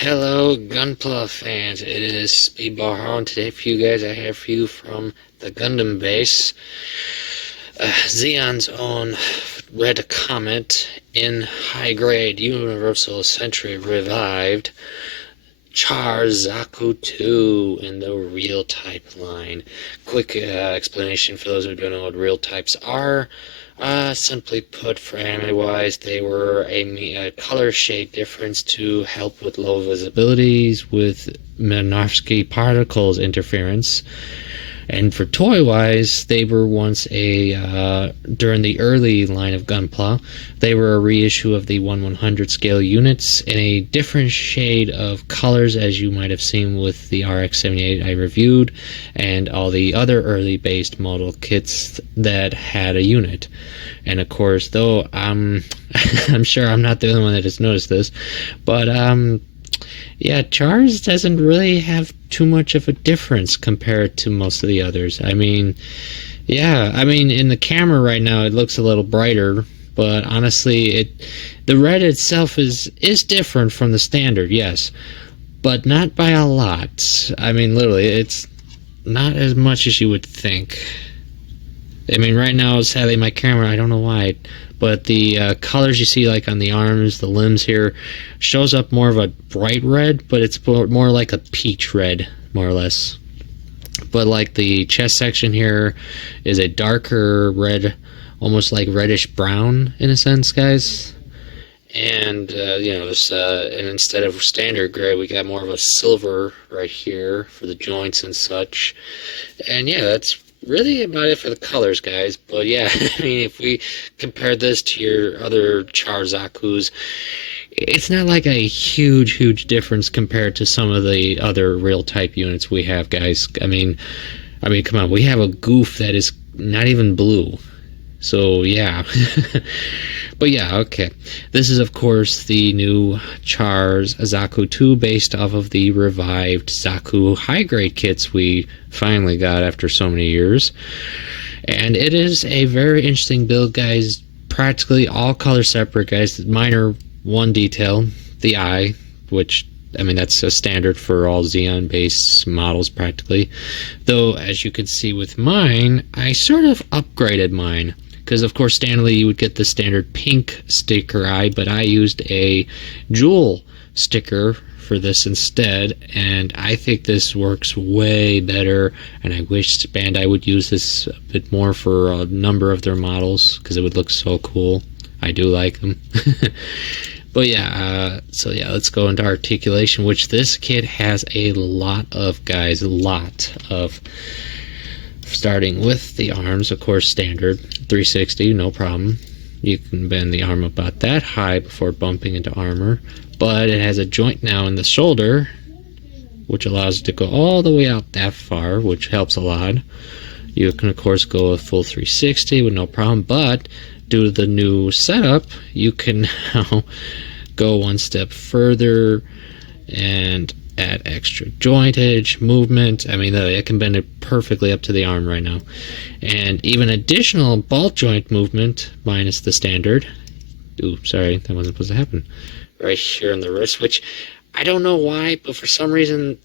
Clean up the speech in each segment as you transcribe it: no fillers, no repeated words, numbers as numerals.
Hello, Gunpla fans. It is Speedball, and today for you guys, I have for you from the Gundam base, Zeon's own Red Comet in high grade Universal Century Revived Chars Zaku II in the real type line. Quick explanation for those who don't know what real types are. Simply put, for anime-wise, they were a color shade difference to help with low visibilities with Minovsky particles interference. And for toy-wise, they were once during the early line of Gunpla, they were a reissue of the 1/100 scale units in a different shade of colors, as you might have seen with the RX-78 I reviewed, and all the other early based model kits that had a unit. And of course, though I'm sure I'm not the only one that has noticed this, but yeah, Chars doesn't really have too much of a difference compared to most of the others. In the camera right now it looks a little brighter, but honestly, the red itself is different from the standard, yes, but not by a lot. I mean, literally, it's not as much as you would think. I mean, right now, sadly, my camera, I don't know why, but the colors you see, like on the arms, the limbs here, shows up more of a bright red, but it's more like a peach red, more or less. But like the chest section here is a darker red, almost like reddish brown in a sense, guys. And and instead of standard gray, we got more of a silver right here for the joints and such. And yeah, that's really about it for the colors, guys. But yeah, I mean, if we compare this to your other Char Zakus, it's not like a huge difference compared to some of the other real type units we have, guys. I mean, come on, we have a goof that is not even blue. So yeah. But yeah, okay. This is, of course, the new Chars Zaku II based off of the revived Zaku high-grade kits we finally got after so many years. And it is a very interesting build, guys. Practically all color separate, guys. Minor one detail, the eye, which, I mean, that's a standard for all Xeon-based models practically. Though, as you can see with mine, I sort of upgraded mine. Because, of course, Stanley, you would get the standard pink sticker eye, but I used a jewel sticker for this instead, and I think this works way better, and I wish Bandai would use this a bit more for a number of their models, because it would look so cool. I do like them. But yeah, so yeah, let's go into articulation, which this kit has a lot of, guys, a lot of. Starting with the arms, of course, standard 360, no problem. You can bend the arm about that high before bumping into armor, but it has a joint now in the shoulder, which allows it to go all the way out that far, which helps a lot. You can, of course, go a full 360 with no problem, but due to the new setup, you can now go one step further and add extra jointage, movement. I mean, it can bend it perfectly up to the arm right now. And even additional ball joint movement, minus the standard. Ooh, sorry, that wasn't supposed to happen. Right here on the wrist, which I don't know why, but for some reason,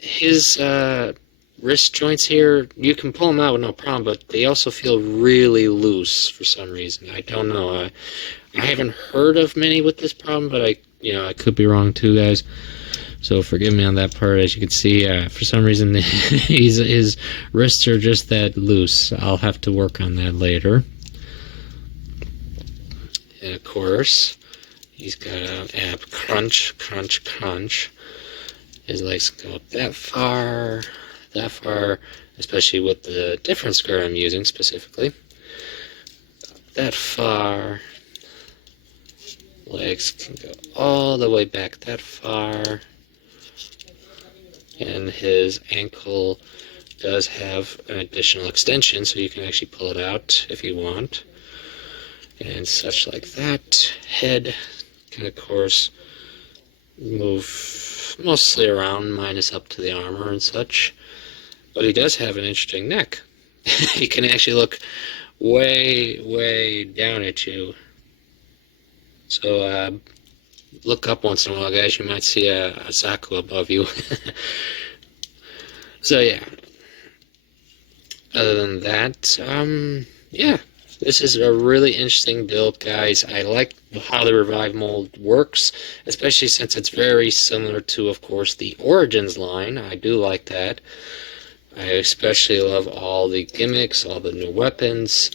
his wrist joints here, you can pull them out with no problem, but they also feel really loose for some reason. I don't know. I haven't heard of many with this problem, but I could be wrong too, guys. So forgive me on that part. As you can see, for some reason, his wrists are just that loose. I'll have to work on that later. And of course, he's got an ab crunch. His legs can go up that far, especially with the different skirt I'm using specifically. That far. Legs can go all the way back that far. And his ankle does have an additional extension, so you can actually pull it out if you want. And such like that. Head can, of course, move mostly around, minus up to the armor and such. But he does have an interesting neck. He can actually look way down at you. So, look up once in a while, guys, you might see a Zaku above you. So yeah, other than that, yeah, this is a really interesting build, guys. I like how the Revive mold works, especially since it's very similar to, of course, the Origins line. I do like that. I especially love all the gimmicks, all the new weapons,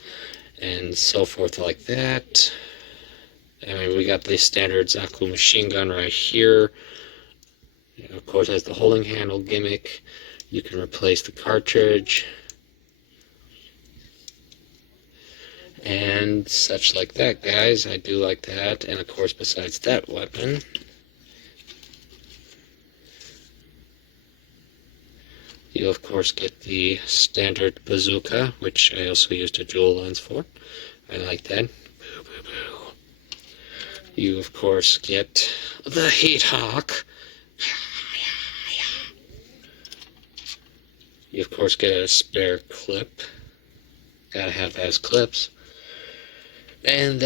and so forth like that. I mean, we got the standard Zaku machine gun right here. Of course, it has the holding handle gimmick. You can replace the cartridge. And such like that, guys. I do like that. And of course, besides that weapon, you of course get the standard bazooka, which I also used a dual lens for. I like that. Boo, boo, boo. You of course get the heat hawk. You of course get a spare clip. Gotta have those clips. And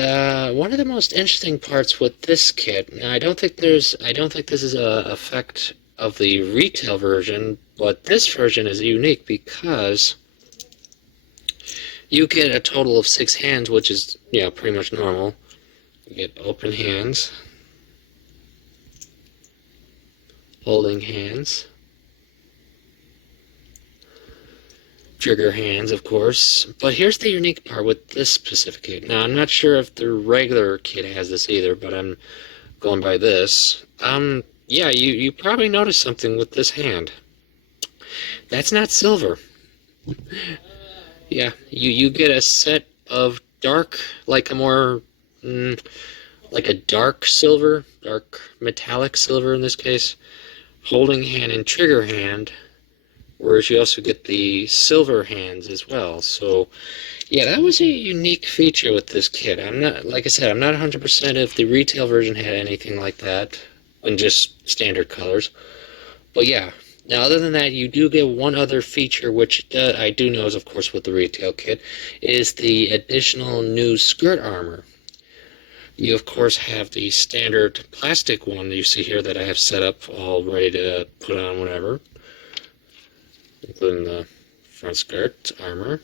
one of the most interesting parts with this kit, now I don't think this is a effect of the retail version, but this version is unique because you get a total of 6 hands, which is, pretty much normal. You get open hands, holding hands, trigger hands, of course. But here's the unique part with this specific kit. Now, I'm not sure if the regular kit has this either, but I'm going by this. Yeah, you probably noticed something with this hand. That's not silver. Yeah, you get a set of dark, like a more, like a dark silver, dark metallic silver in this case, holding hand and trigger hand, whereas you also get the silver hands as well. So, yeah, that was a unique feature with this kit. I'm not, like I said, I'm not 100% if the retail version had anything like that, in just standard colors. But yeah, now other than that, you do get one other feature, which I do know is, of course, with the retail kit, is the additional new skirt armor. You, of course, have the standard plastic one that you see here that I have set up all ready to put on whenever, including the front skirt armor.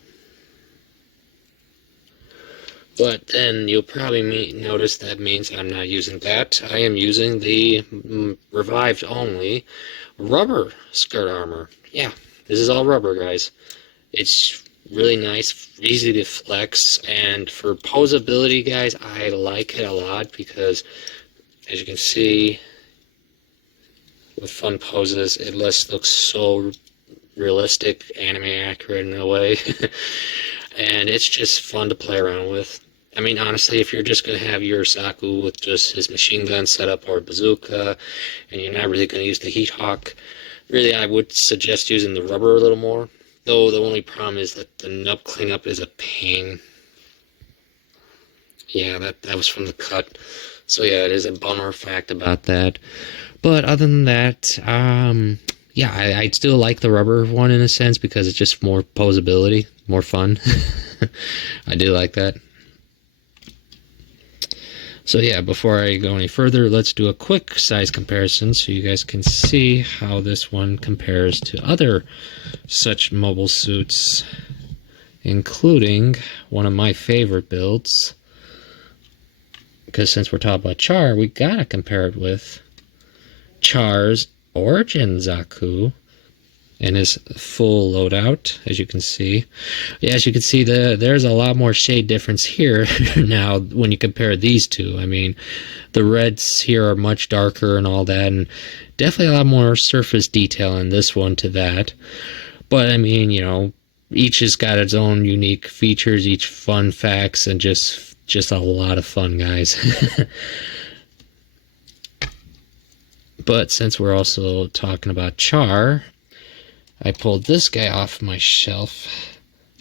But then you'll probably notice that means I'm not using that. I am using the revived only rubber skirt armor. Yeah, this is all rubber, guys. It's really nice, easy to flex, and for posability, guys, I like it a lot because, as you can see, with fun poses, it looks so realistic, anime accurate in a way. And it's just fun to play around with. I mean, honestly, if you're just going to have your Zaku with just his machine gun setup or bazooka, and you're not really going to use the Heat Hawk, really I would suggest using the rubber a little more. Though the only problem is that the nub cleanup is a pain. Yeah, that was from the cut. So yeah, it is a bummer fact about that. But other than that, yeah, I still like the rubber one in a sense because it's just more posability, more fun. I do like that. So yeah, before I go any further, let's do a quick size comparison so you guys can see how this one compares to other such mobile suits, including one of my favorite builds. Because since we're talking about Char, we gotta compare it with Char's Origin Zaku and his full loadout, as you can see. Yeah, as you can see, there's a lot more shade difference here now when you compare these two. I mean, the reds here are much darker and all that, and definitely a lot more surface detail in this one to that. But, I mean, each has got its own unique features, each fun facts, and just a lot of fun, guys. But since we're also talking about Char, I pulled this guy off my shelf.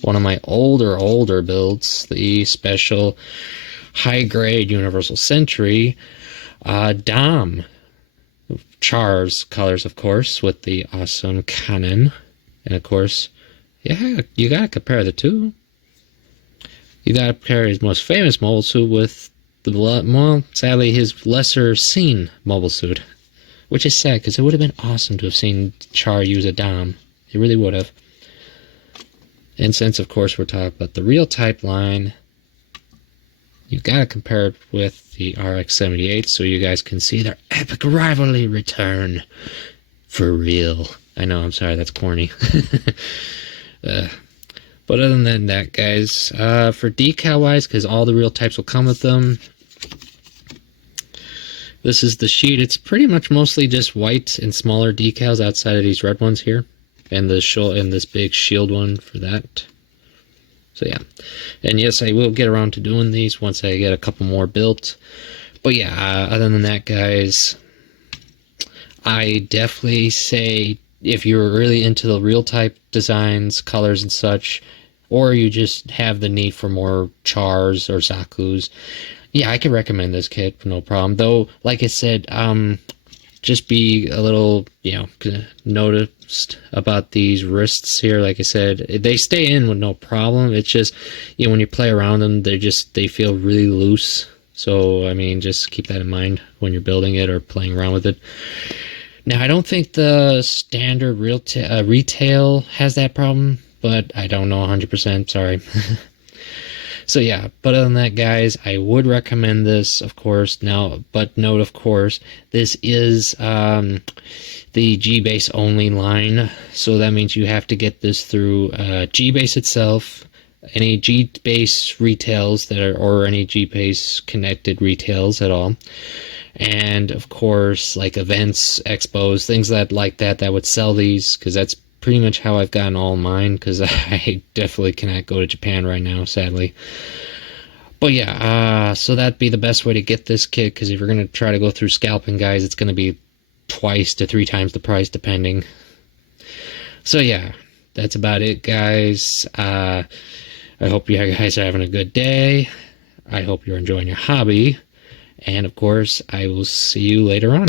One of my older builds, the special high-grade Universal Sentry Dom. Char's colors, of course, with the awesome cannon. And, of course, yeah, you gotta compare the two. You gotta compare his most famous mobile suit with well, sadly, his lesser seen mobile suit, which is sad because it would have been awesome to have seen Char use a Dom. It really would have. And since, of course, we're talking about the real type line, you gotta compare it with the RX-78 so you guys can see their epic rivalry return. For real. I know, I'm sorry, that's corny. But other than that, guys, for decal-wise, because all the real types will come with them, this is the sheet. It's pretty much mostly just white and smaller decals outside of these red ones here. And this big shield one for that. So yeah. And yes, I will get around to doing these once I get a couple more built. But yeah, other than that, guys, I definitely say if you're really into the real type designs, colors and such, or you just have the need for more Chars or Zakus, yeah, I can recommend this kit, no problem. Though, like I said, just be a little, noticed about these wrists here. Like I said, they stay in with no problem. It's just, when you play around them, they feel really loose. So, I mean, just keep that in mind when you're building it or playing around with it. Now, I don't think the standard retail has that problem, but I don't know 100%, sorry. So yeah, but other than that, guys, I would recommend this, of course. Now, but note, of course, this is the Gbase only line, so that means you have to get this through Gbase itself, any Gbase retails or any Gbase connected retails at all, and of course, like events, expos, things like that would sell these, because that's pretty much how I've gotten all mine, because I definitely cannot go to Japan right now, sadly. But yeah, so that'd be the best way to get this kit, because if you're going to try to go through scalping, guys, it's going to be 2 to 3 times the price, depending. So yeah, that's about it, guys. I hope you guys are having a good day. I hope you're enjoying your hobby. And of course, I will see you later on.